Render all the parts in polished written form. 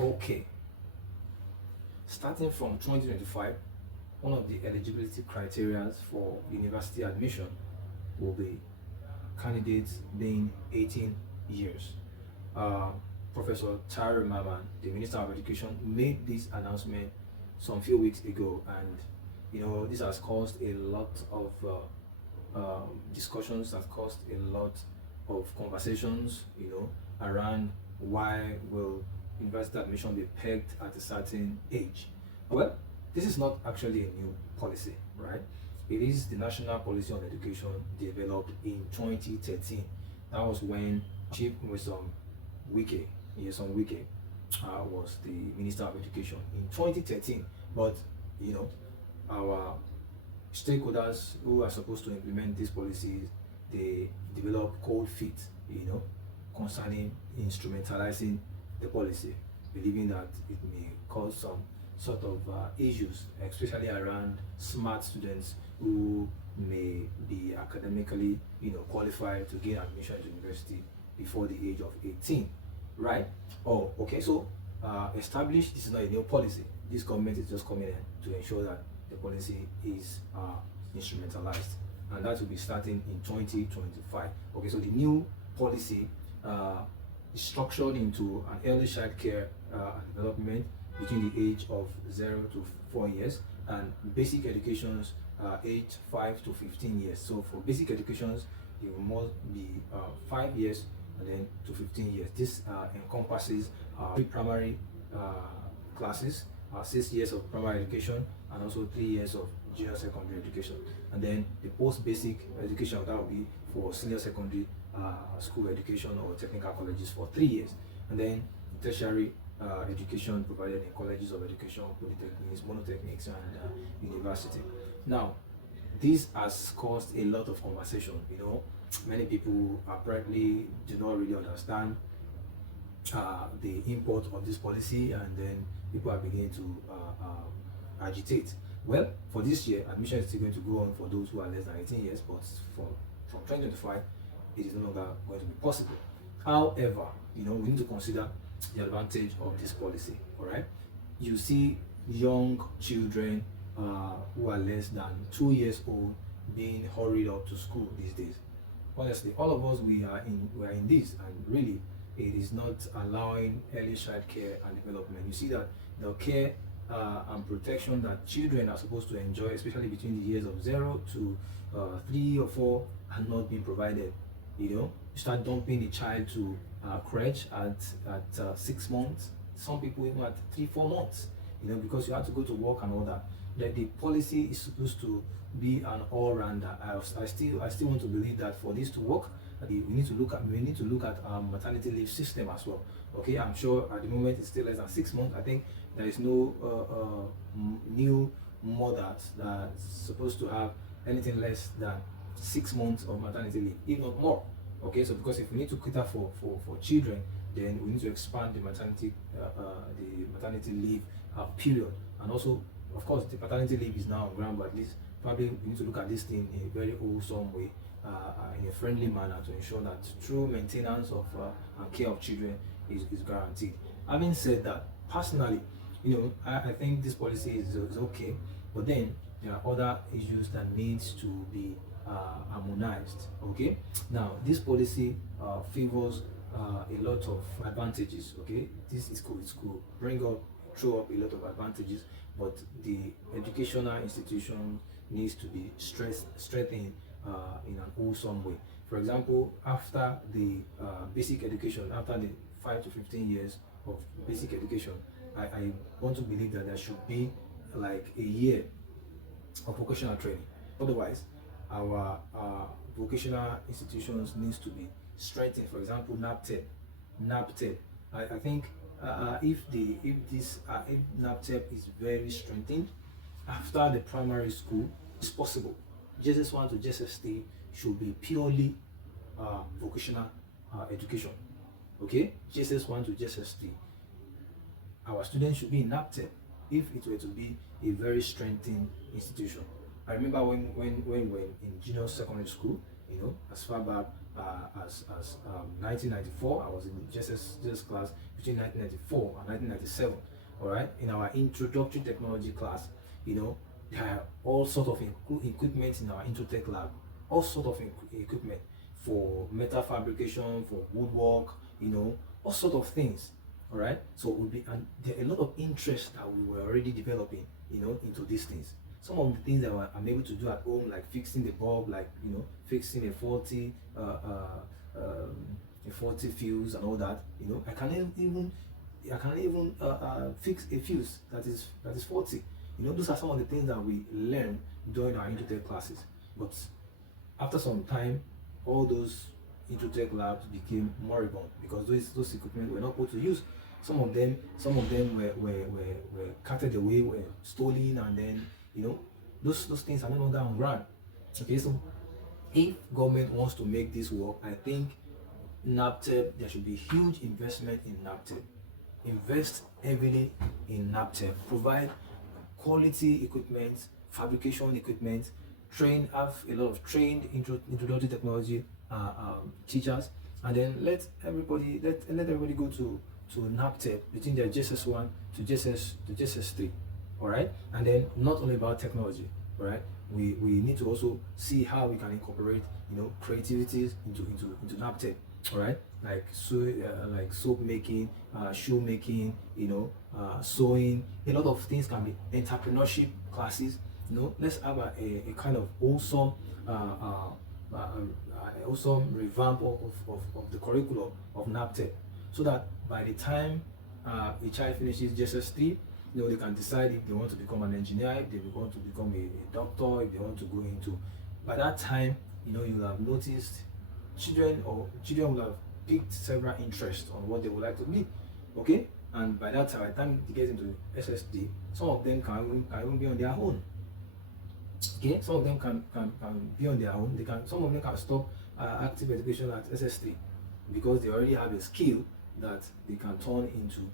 Okay, starting from 2025, one of the eligibility criteria for university admission will be candidates being 18 years. Uh, Professor Tari Maman, the Minister of Education, made this announcement some few weeks ago, and this has caused a lot of discussions, has caused a lot of conversations, around why will university admission be pegged at a certain age. Well, this is not actually a new policy, right? It is the national policy on education developed in 2013. That was when Chief Wike, Wike, was the Minister of Education in 2013. But our stakeholders who are supposed to implement these policies, they develop cold feet, concerning instrumentalizing the policy, believing that it may cause some sort of issues, especially around smart students who may be academically, qualified to gain admission to university before the age of 18, right? Oh, okay. So, established. This is not a new policy. This government is just coming in to ensure that the policy is instrumentalized, and that will be starting in 2025. Okay, so the new policy is structured into an early child care development between the age of 0 to 4 years, and basic educations age 5 to 15 years. So for basic educations, it must be 5 years and then to 15 years. This encompasses pre-primary classes, 6 years of primary education, and also 3 years of junior secondary education. And then the post-basic education, that will be for senior secondary school education or technical colleges for 3 years. And then tertiary education provided in colleges of education, polytechnics, monotechnics, and university. Now, this has caused a lot of conversation. Many people apparently do not really understand the import of this policy, and then people are beginning to agitate. Well, for this year, admission is still going to go on for those who are less than 18 years, but from 2025, it is no longer going to be possible. However, we need to consider the advantage of this policy. All right, you see young children who are less than 2 years old being hurried up to school these days. Honestly, all of us, we are in this, and really it is not allowing early child care and development. You see that the care and protection that children are supposed to enjoy, especially between the years of 0 to 3 or 4, are not being provided. You start dumping the child to crèche at 6 months. Some people even at 3-4 months. Because you have to go to work and all that. That the policy is supposed to be an all-rounder. I still want to believe that for this to work, we need to look at our maternity leave system as well. Okay, I'm sure at the moment it's still less than 6 months. I think there is no new mothers that's supposed to have anything less than 6 months of maternity leave, if not more. Okay, so because if we need to cater for children, then we need to expand the maternity leave period. And also, of course, the paternity leave is now on ground, but at least probably we need to look at this thing in a very wholesome way, in a friendly manner, to ensure that true maintenance of and care of children is guaranteed. Having said that, personally, I think this policy is okay, but then there are other issues that needs to be harmonized. Okay, now this policy favors a lot of advantages. Okay, this is cool. It's cool. Throw up a lot of advantages, but the educational institution needs to be strengthened in an wholesome way. For example, after the basic education, after the 5 to 15 years of basic education, I want to believe that there should be like a year of vocational training. Otherwise, our vocational institutions needs to be strengthened. For example, NAPTEP. I think if NAPTEP is very strengthened after the primary school, it's possible. JSS1 to JSS3 should be purely vocational education. Okay, JSS1 to JSS3. Our students should be in NAPTEP if it were to be a very strengthened institution. I remember when we were in junior secondary school, as far back as 1994. I was in JSS class between 1994 and 1997. All right, in our introductory technology class, there are all sort of equipment in our Intotech lab, all sort of equipment for metal fabrication, for woodwork, all sort of things. All right, so it would be, and there are a lot of interest that we were already developing, into these things. Some of the things that I'm able to do at home, like fixing the bulb, like fixing a faulty fuse and all that. I can even fix a fuse that is faulty. Those are some of the things that we learn during our Intotech classes. But after some time, all those Intotech labs became moribund because those equipment were not put to use. Some of them were carted away, were stolen, and then those things are no longer on ground. Okay, so if government wants to make this work, I think NAPTEP, there should be huge investment in NAPTEP. Invest heavily in NAPTEP. Provide quality equipment, fabrication equipment, have a lot of trained introductory technology teachers, and then let everybody go to NAPTEP between their JSS1 to JSS3. All right, and then not only about technology. All right, we need to also see how we can incorporate creativities into NAPTEP. All right, like soap making, shoe making, sewing. A lot of things can be entrepreneurship classes. Let's have a kind of awesome revamp of the curriculum of NAPTEP, so that by the time a child finishes JSS3, they can decide if they want to become an engineer, if they want to become a doctor, if they want to go into. By that time, you'll have noticed children will have picked several interests on what they would like to be. Okay, and by that time, by the time they get into SSD, some of them can even be on their own. Okay, some of them can be on their own. Some of them can stop active education at SS3 because they already have a skill that they can turn into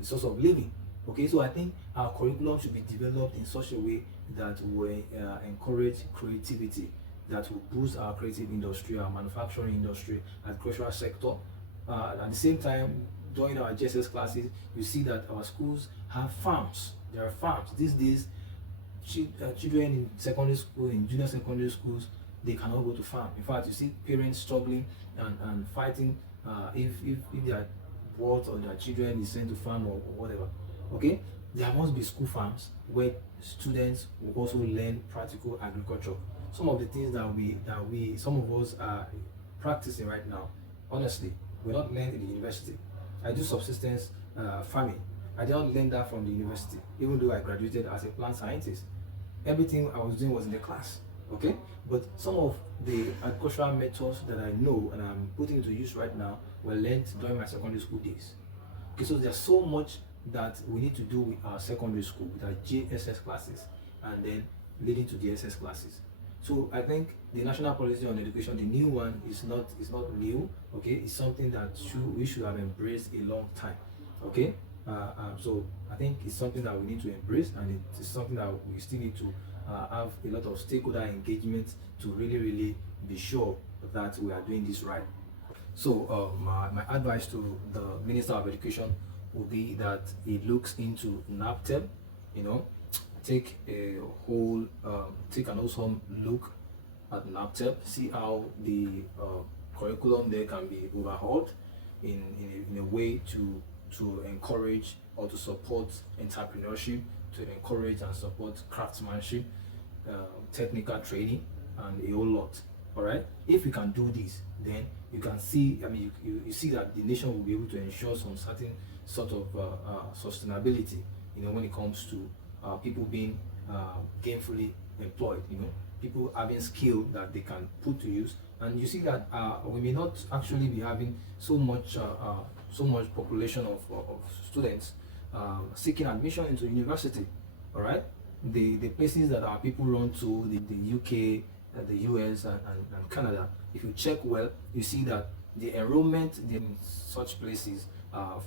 a source of living. Okay, so I think our curriculum should be developed in such a way that will encourage creativity, that will boost our creative industry, our manufacturing industry, and cultural sector. At the same time, during our JSS classes, you see that our schools have farms. There are farms these days. Children in secondary school, in junior secondary schools, they cannot go to farm. In fact, you see parents struggling and fighting if their boys or their children is sent to farm or whatever. Okay, there must be school farms where students will also learn practical agriculture. Some of the things that some of us are practicing right now, honestly, we're not learned in the university. I do subsistence farming. I didn't learn that from the university, even though I graduated as a plant scientist. Everything I was doing was in the class. Okay, but some of the agricultural methods that I know and I'm putting into use right now were learned during my secondary school days. Okay, so there's so much that we need to do with our secondary school, with our JSS classes, and then leading to the SS classes. So I think the national policy on education, the new one, is not new. Okay, it's something that we should have embraced a long time. Okay, so I think it's something that we need to embrace, and it's something that we still need to have a lot of stakeholder engagement to really be sure that we are doing this right. So my advice to the Minister of Education would be that he looks into NAPTEP, take an awesome look at NAPTEP, see how the curriculum there can be overhauled in a way to encourage or to support entrepreneurship, to encourage and support craftsmanship, technical training, and a whole lot. All right, if we can do this, then you can see, you see that the nation will be able to ensure some certain sort of sustainability, when it comes to people being gainfully employed, people having skill that they can put to use. And you see that we may not actually be having so much population of students seeking admission into university. All right, the places that our people run to, the UK, the US, and Canada, if you check well, you see that the enrollment in such places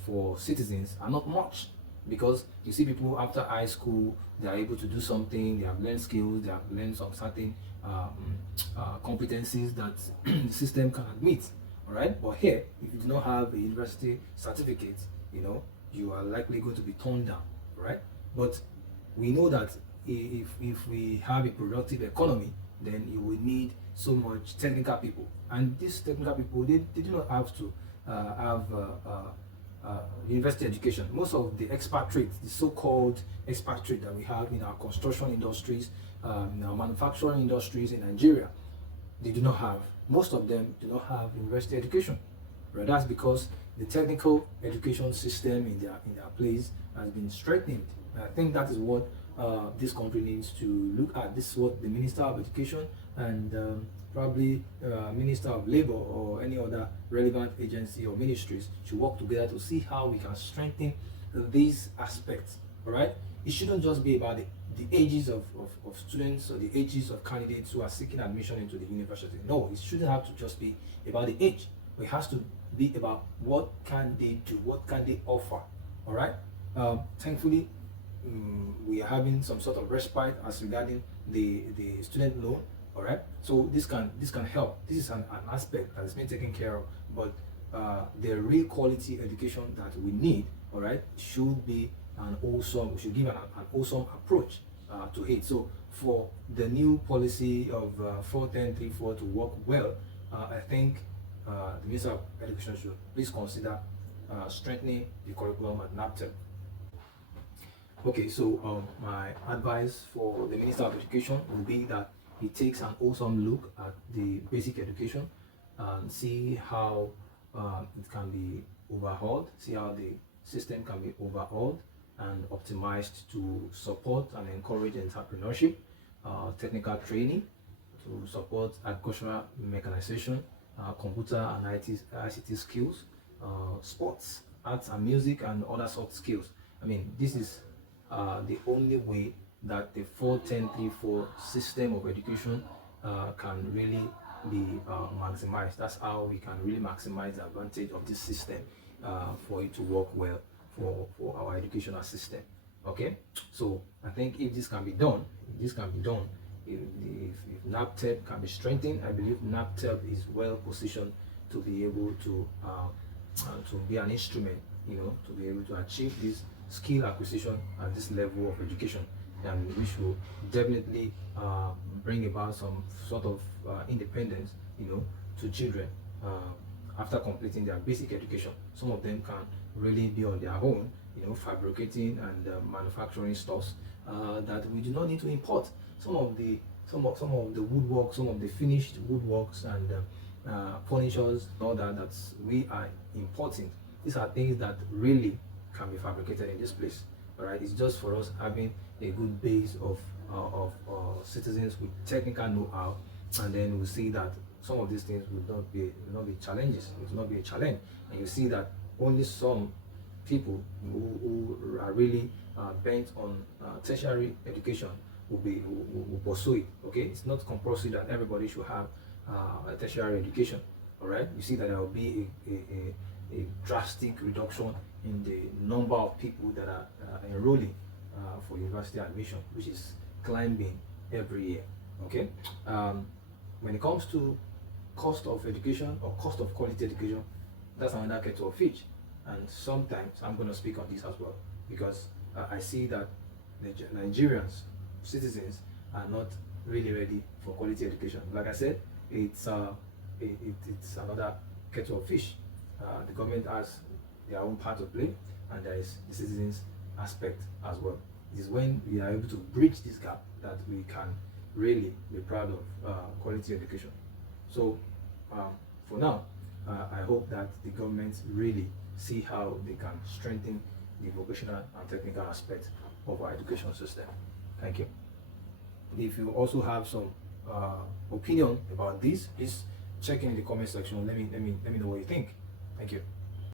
for citizens are not much. because you see people after high school, they are able to do something, they have learned skills, they have learned some certain competencies that the system can admit. All right, but here, if you do not have a university certificate, you are likely going to be turned down. Right, but we know that if we have a productive economy, then you will need so much technical people, and these technical people, they do not have to have university education. Most of the expatriates, the so-called expatriates that we have in our construction industries, in our manufacturing industries in Nigeria, they do not have. Most of them do not have university education. Right? That's because the technical education system in their place has been strengthened. And I think that is what this country needs to look at. This is what the Minister of Education and probably Minister of Labor or any other relevant agency or ministries should work together to see how we can strengthen these aspects. All right, it shouldn't just be about the ages of students or the ages of candidates who are seeking admission into the university. No, it shouldn't have to just be about the age. It has to be about what can they do, what can they offer. All right, thankfully we are having some sort of respite as regarding the student loan. All right, so this can help. This is an aspect that has been taken care of, but the real quality education that we need, all right, should be we should give an awesome approach to it. So for the new policy of 4-10-3-4 to work well, I think the Minister of Education should please consider strengthening the curriculum at NAPTEP. Okay, so my advice for the Minister of Education will be that he takes an awesome look at the basic education and see how it can be overhauled, see how the system can be overhauled and optimized to support and encourage entrepreneurship, technical training, to support agricultural mechanization, computer and ICT skills, sports, arts and music, and other soft skills. I mean, this is the only way that the 4-10-3-4 system of education can really be maximized. That's how we can really maximize the advantage of this system for it to work well for our educational system. Okay, so I think if this can be done, if NAPTEP can be strengthened, I believe NAPTEP is well positioned to be able to be an instrument, to be able to achieve this skill acquisition at this level of education, and which will definitely bring about some sort of independence, to children after completing their basic education. Some of them can really be on their own, fabricating and manufacturing stuffs that we do not need to import. Some of the woodwork, some of the finished woodworks and furnitures, all that we are importing. These are things that really can be fabricated in this place. All right, it's just for us having a good base of citizens with technical know-how, and then we see that some of these things will not be challenges. It will not be a challenge, and you see that only some people who are really bent on tertiary education will pursue it. Okay, it's not compulsory that everybody should have a tertiary education. All right, you see that there will be a drastic reduction in the number of people that are enrolling for university admission, which is climbing every year. Okay, when it comes to cost of education or cost of quality education, that's another kettle of fish. And sometimes I'm going to speak on this as well, because I see that Nigerians, citizens, are not really ready for quality education. Like I said, it's another kettle of fish. The government has their own part to play, and there is the citizens aspect as well. It is when we are able to bridge this gap that we can really be proud of quality education. So for now, I hope that the government really see how they can strengthen the vocational and technical aspect of our education system. Thank you. If you also have some opinion about this, please check in the comment section. Let me know what you think. Thank you.